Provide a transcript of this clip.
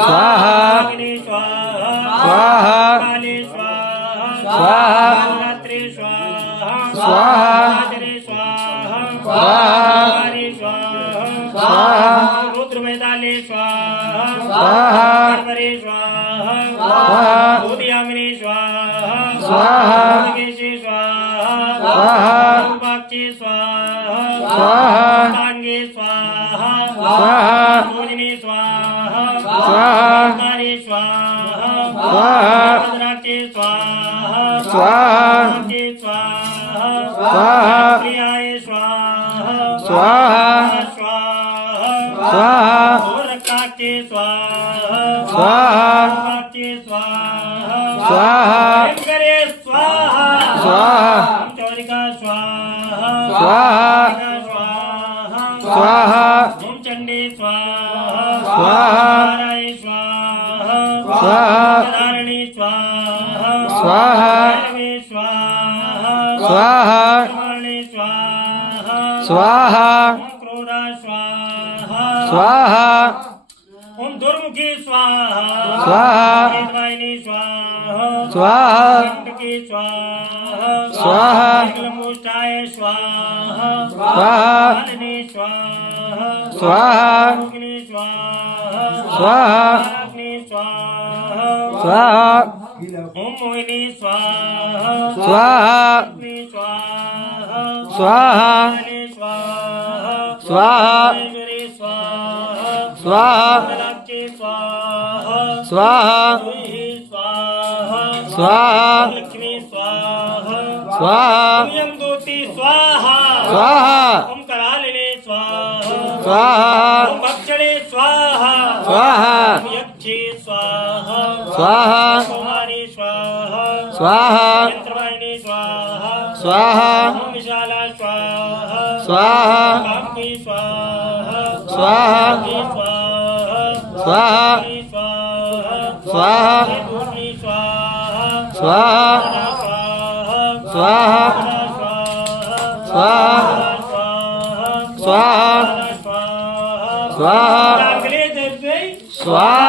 स्वाहा अग्नि स्वाहा स्वाहा काले स्वाहा स्वाहा रात्रि स्वाहा स्वाहा रात्रि स्वाहा स्वाहा काली स्वाहा स्वाहा रुद्रमेधाले स्वाहा स्वाहा कर्मरे स्वाहा स्वाहा उदयामिनी स्वाहा स्वाहा केशे स्वाहा स्वाहा रूपाक्षी स्वाहा स्वाहा तांगे स्वाहा स्वाहा पूजनी स्वाहा स्वाहा तारी स्वाहा स्वाहा भद्राक्षी स्वाहा स्वाहा कांती स्वाहा स्वाहा प्रियाय स्वाहा स्वाहा स्वाहा स्वाहा गोरक्षाक्षी स्वाहा स्वाहा रूपाक्षी स्वाहा स्वाहा करे स्वाहा स्वाहा चौरिका स्वाहा स्वाहा स्वाहा स्वाहा ओम चंडी स्वाहा स्वाहा नाराय स्वाहा स्वाहा धारणी स्वाहा स्वाहा भैरवी स्वाहा स्वाहा कर्मणे स्वाहा स्वाहा ओम क्रोधा स्वाहा स्वाहा ओम दुर्मुखी स्वाहा स्वाहा वेदवाहिनी स्वाहा स्वाहा कंटकी स्वाहा स्वाहा लंबुष्टाय स्वाहा स्वाहा मालिनी स्वाहा स्वाहा अग्नि स्वाहा स्वाहा अग्नि स्वाहा स्वाहा ओम मोहिनी स्वाहा स्वाहा अग्नि स्वाहा स्वाहा काली स्वाहा स्वाहा ईश्वरी स्वाहा स्वाहा मीनाक्षी स्वाहा स्वाहा रूही स्वाहा स्वाहा लक्ष्मी स्वाहा स्वाहा ओम दूती स्वाहा स्वाहा ओम करालिनी स्वाहा स्वाहा ओम भक्षणे स्वाहा स्वाहा ओम यक्षी स्वाहा स्वाहा कुमारी स्वाहा स्वाहा यंत्रवाहिनी स्वाहा स्वाहा ओम विशाला स्वाहा स्वाहा कामकी स्वाहा स्वाहा स्वाहा स्वाहा पूर्णी स्वाहा स्वाहा स्वाहा स्वाहा स्वाहा स्वाहा स्वाहा स्वाहा स्वाहा